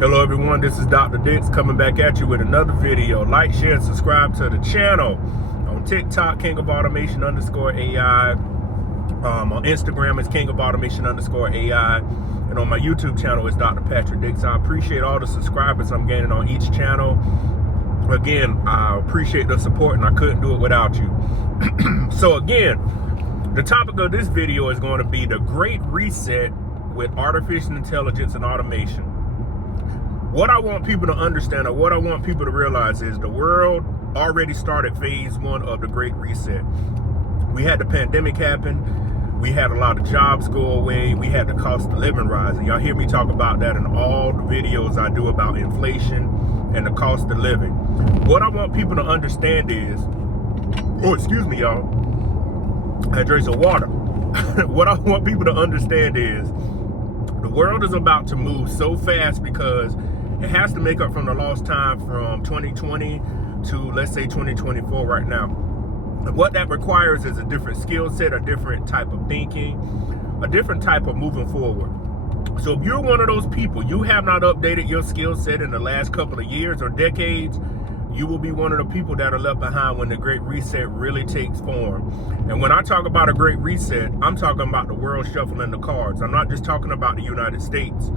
Hello everyone, this is Dr. Dicks coming back at you with another video. Like, share, and subscribe to the channel. On TikTok, King of Automation _AI. On Instagram, it's King of Automation _AI. And on my YouTube channel, it's Dr. Patrick Dicks. I appreciate all the subscribers I'm gaining on each channel. Again, I appreciate the support and I couldn't do it without you. So again, the topic of this video is going to be the Great Reset with artificial intelligence and automation. What I want people to understand, or what I want people to realize, is the world already started phase one of the Great Reset. We had the pandemic happen. We had a lot of jobs go away. We had the cost of living rise. And y'all hear me talk about that in all the videos I do about inflation and the cost of living. What I want people to understand is, oh, excuse me, y'all. I had drinks of water. What I want people to understand is the world is about to move so fast because it has to make up from the lost time from 2020 to, let's say, 2024 right now. And what that requires is a different skill set, a different type of thinking, a different type of moving forward. So if you're one of those people, you have not updated your skill set in the last couple of years or decades, you will be one of the people that are left behind when the Great Reset really takes form. And when I talk about a Great Reset, I'm talking about the world shuffling the cards. I'm not just talking about the United States.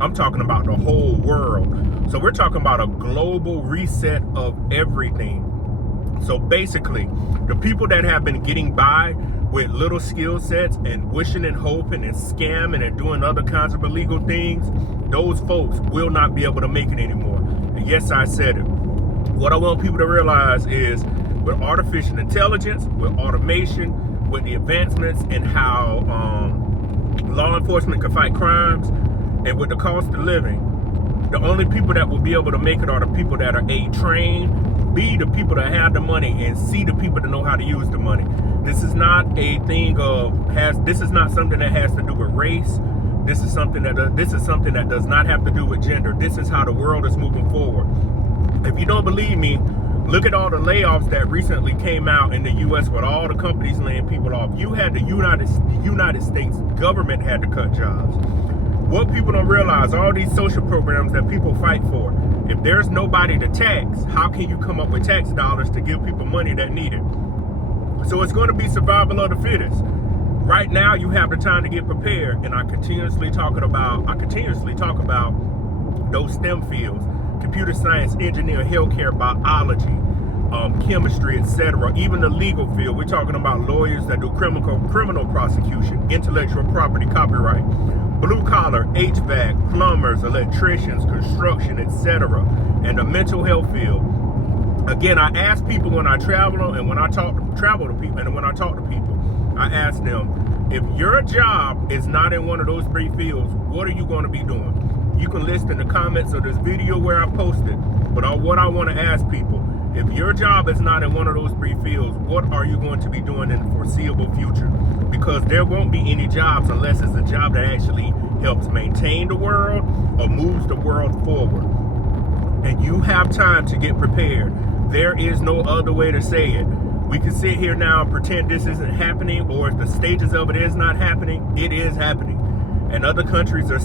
I'm talking about the whole world. So we're talking about a global reset of everything. So basically, the people that have been getting by with little skill sets and wishing and hoping and scamming and doing other kinds of illegal things, those folks will not be able to make it anymore. And yes, I said it. What I want people to realize is with artificial intelligence, with automation, with the advancements in how law enforcement can fight crimes, and with the cost of living, the only people that will be able to make it are the people that are A, trained, B, the people that have the money, and C, the people that know how to use the money. This is not a thing of this is not something that has to do with race. This is something that does not have to do with gender. This is how the world is moving forward. If you don't believe me, look at all the layoffs that recently came out in the U.S. with all the companies laying people off. You had the United States government had to cut jobs. What people don't realize, all these social programs that people fight for, if there's nobody to tax, how can you come up with tax dollars to give people money that need it? So it's going to be survival of the fittest. Right now, you have the time to get prepared, and I continuously talk about those STEM fields: computer science, engineering, healthcare, biology, chemistry, etc. Even the legal field. We're talking about lawyers that do criminal prosecution, intellectual property, copyright, blue collar, HVAC, plumbers, electricians, construction, etc. And the mental health field. Again, I ask people when I travel and when I talk to people, I ask them, if your job is not in one of those three fields, what are you going to be doing? You can list in the comments of this video where I posted. But what I want to ask people, if your job is not in one of those three fields, what are you going to be doing in the foreseeable future? Because there won't be any jobs unless it's a job that actually helps maintain the world or moves the world forward. And you have time to get prepared. There is no other way to say it. We can sit here now and pretend this isn't happening, or if the stages of it is not happening, it is happening. And other countries are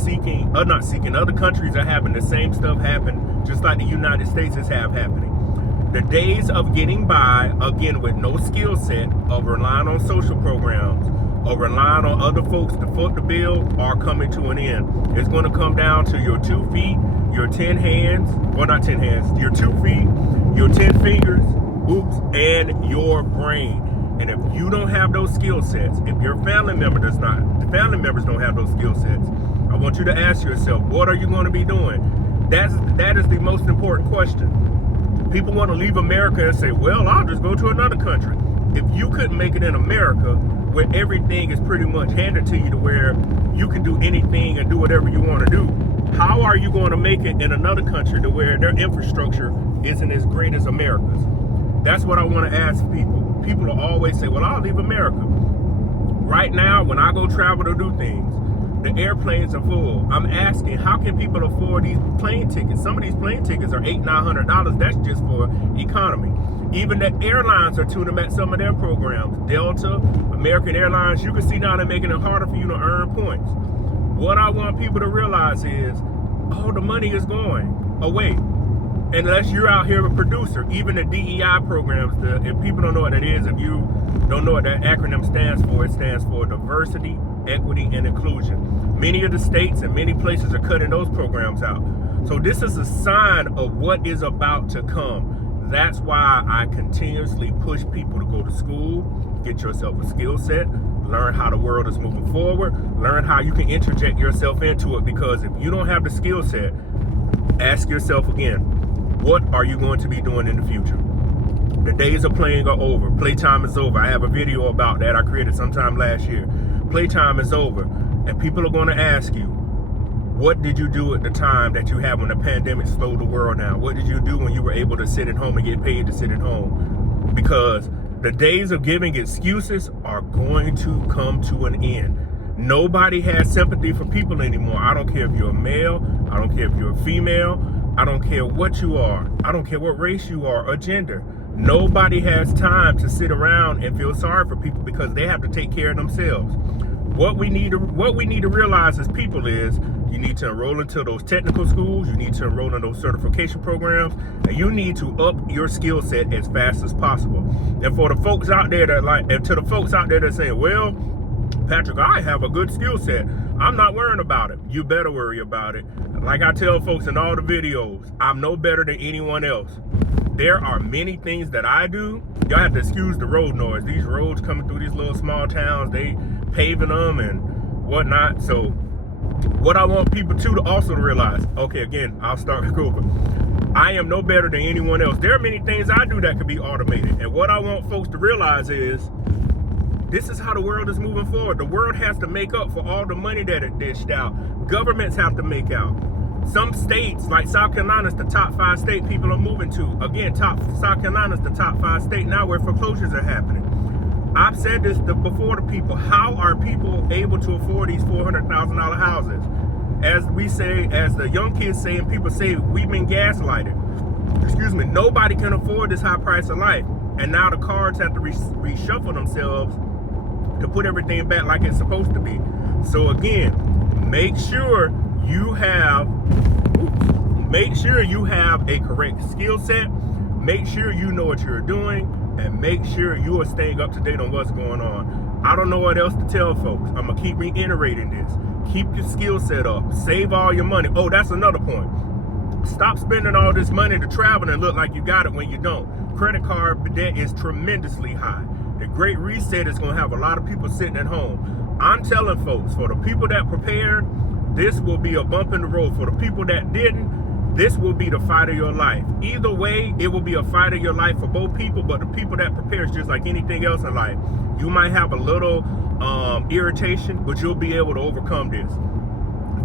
other countries are having the same stuff happen, just like the United States is happening. The days of getting by, again, with no skill set, of relying on social programs, or relying on other folks to foot the bill, are coming to an end. It's going to come down to your 2 feet, your 10 hands, well, not 10 hands, your 2 feet, your 10 fingers, and your brain. And if you don't have those skill sets, if your family members don't have those skill sets, I want you to ask yourself, what are you going to be doing? That is the most important question. People want to leave America and say, well, I'll just go to another country. If you couldn't make it in America, where everything is pretty much handed to you to where you can do anything and do whatever you want to do, how are you going to make it in another country to where their infrastructure isn't as great as America's? That's what I want to ask people. People will always say, well, I'll leave America. Right now, when I go travel to do things, the airplanes are full. I'm asking, how can people afford these plane tickets? Some of these plane tickets are $800, $900. That's just for economy. Even the airlines are tuning at some of their programs. Delta, American Airlines, you can see now they're making it harder for you to earn points. What I want people to realize is all the money is going away. Unless you're out here a producer. Even the DEI programs, if people don't know what that is, if you don't know what that acronym stands for, it stands for diversity, equity, and inclusion. Many of the states and many places are cutting those programs out. So this is a sign of what is about to come. That's why I continuously push people to go to school, get yourself a skill set, learn how the world is moving forward, learn how you can interject yourself into it, because if you don't have the skill set, ask yourself again, what are you going to be doing in the future? The days of playing are over. Playtime is over. I have a video about that I created sometime last year. Playtime is over. And people are going to ask you, what did you do at the time that you had when the pandemic slowed the world down? What did you do when you were able to sit at home and get paid to sit at home? Because the days of giving excuses are going to come to an end. Nobody has sympathy for people anymore. I don't care if you're a male. I don't care if you're a female. I don't care what you are. I don't care what race you are or gender. Nobody has time to sit around and feel sorry for people because they have to take care of themselves. What we need to realize as people is you need to enroll into those technical schools, you need to enroll in those certification programs, and you need to up your skill set as fast as possible. And for the folks out there that say, well, Patrick, I have a good skill set, I'm not worrying about it. You better worry about it. Like I tell folks in all the videos, I'm no better than anyone else. There are many things that I do. Y'all have to excuse the road noise. These roads coming through these little small towns, they paving them and whatnot. So what I want people to also realize, okay, again, I'll start over. I am no better than anyone else. There are many things I do that could be automated. And what I want folks to realize is, this is how the world is moving forward. The world has to make up for all the money that it dished out. Governments have to make out. Some states, like South Carolina, is the top 5 state people are moving to. Again, South Carolina is the top 5 state now where foreclosures are happening. I've said this before to people. How are people able to afford these $400,000 houses? As we say, as the young kids say and people say, we've been gaslighted. Excuse me, nobody can afford this high price of life. And now the cards have to reshuffle themselves to put everything back like it's supposed to be. So again, make sure you have a correct skill set, make sure you know what you're doing, and make sure you are staying up to date on what's going on. I don't know what else to tell folks. I'm gonna keep reiterating this. Keep your skill set up, save all your money. Oh, that's another point. Stop spending all this money to travel and look like you got it when you don't. Credit card debt is tremendously high. The Great Reset is going to have a lot of people sitting at home. I'm telling folks, for the people that prepared, this will be a bump in the road. For the people that didn't, this will be the fight of your life. Either way, it will be a fight of your life for both people, but the people that prepare is just like anything else in life. You might have a little irritation, but you'll be able to overcome this.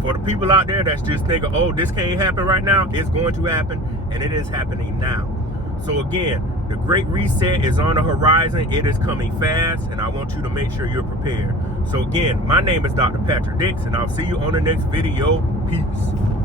For the people out there that's just thinking, oh, this can't happen right now, it's going to happen, and it is happening now. So again, the Great Reset is on the horizon. It is coming fast, and I want you to make sure you're prepared. So again, my name is Dr. Patrick Dicks, and I'll see you on the next video. Peace.